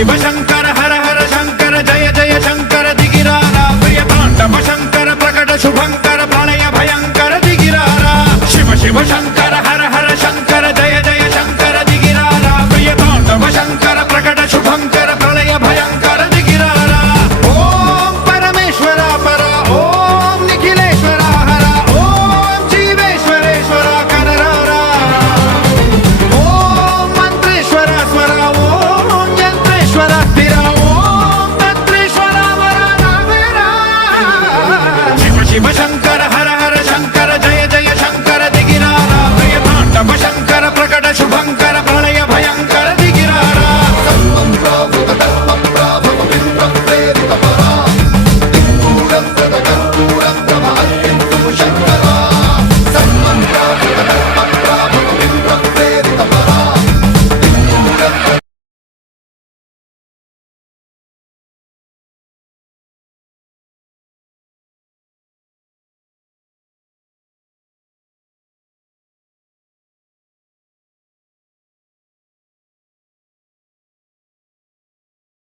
शिव शंकर हर हर शंकर जय जय शंकर दिगिरारा प्रिय तांडव शंकर प्रकट शुभंकर प्रलय भयंकर दिगिरारा शिव शिव शंकर